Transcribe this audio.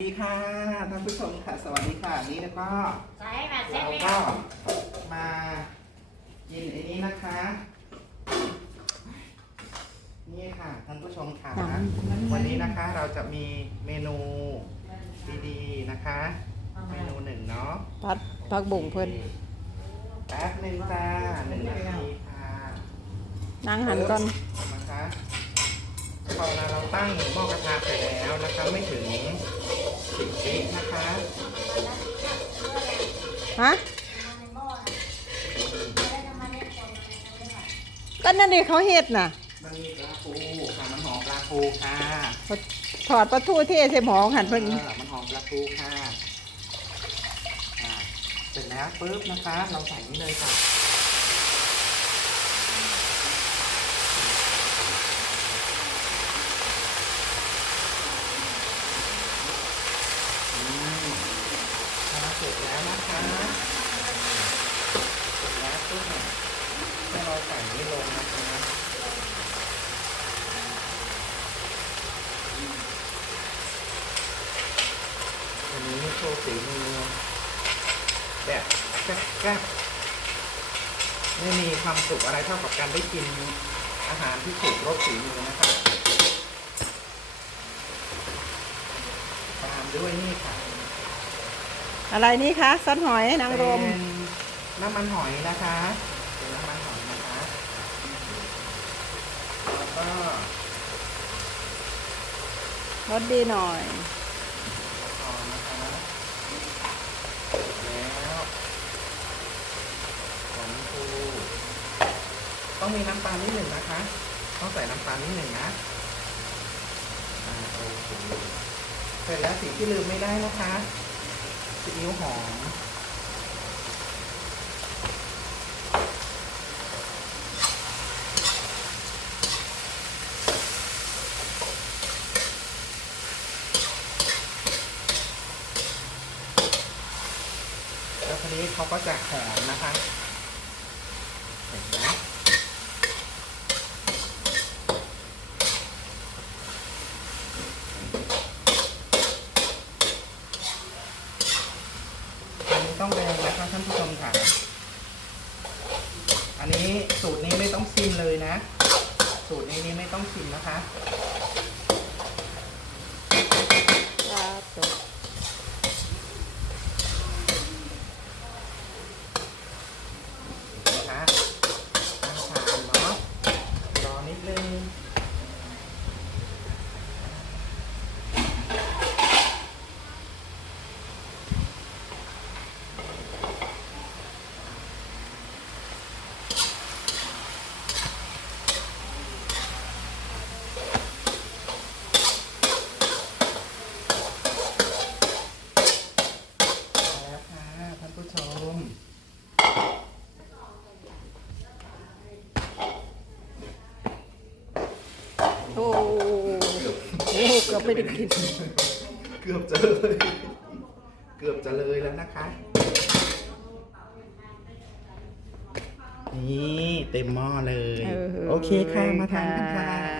สวัสดีค่ะท่านผู้ชมค่ะสวัสดีค่ะนี่แล้วก็ใส่แบบเส้นเราเลยก็มากินไอ้นี้นะคะ นี่ค่ะท่านผู้ชมค่ะวันนี้นะคะเราจะมีเมนูดีๆนะคะ เมนูหนึ่งเนาะพัดพักบุ่งเพิ่นแป๊บหนึ่งจ้าหนึ่งนาทีค่ะนั่งหันก่อนนะคะ พอเวลาเราตั้งหม้อกระทะไปแล้วนะคะไม่ถึงสิบวินะคะฮะก็นั่นนี่เขาเฮ็ดน่ะ มันมีปลาปูค่ะมันหอมปลาปูค่ะถอดประตูเทใส่หมองหันเพิ่นเออมันหอมปลาปูค่ะอ่าเสร็จแล้วปุ๊บนะคะ เราใส่นี่เลยค่ะอืมพอ เสร็จแล้วนะคะเสร็จแล้วปุ๊บเนี่ยให้เราใส่นี่ลงนะคะวันนี้โชว์ฝีมือแบบแซ่บๆไม่มีความสุขอะไรเท่ากับการได้กินอาหารที่ถูกรสฝีมือนะครับตามด้วยนี่ค่ะ อะไรนี่คะซอสหอยนางรม เป็นน้ำมันหอยนะคะเป็นน้ำมันหอยนะคะแล้วก็รสดีหน่อย พอนะคะแล้วของปูต้องมีน้ำตาลนิดหนึ่งนะคะ ต้องใส่น้ำตาลนิดหนึ่งนะอ่าโอเคเสร็จแล้วสิ่งที่ลืมไม่ได้นะคะ ซีอิ๊วหอมแล้วทีนี้เขาก็จะหอมนะคะ เห็นไหม ต้องแดงนะคะท่านผู้ชมค่ะ อันนี้สูตรนี้ไม่ต้องชิมเลยนะ สูตรนี้นี่ไม่ต้องชิมนะคะนะคะตั้งชามเนาะ รอนิดนึง แล้วค่ะท่านผู้ชม โอ้โห เกือบไม่ได้กิน เกือบจะเลย เกือบจะเลยแล้วนะคะ นี่เต็มหม้อเลย เออโอเคค่ะ มาทานกันค่ะค่ะ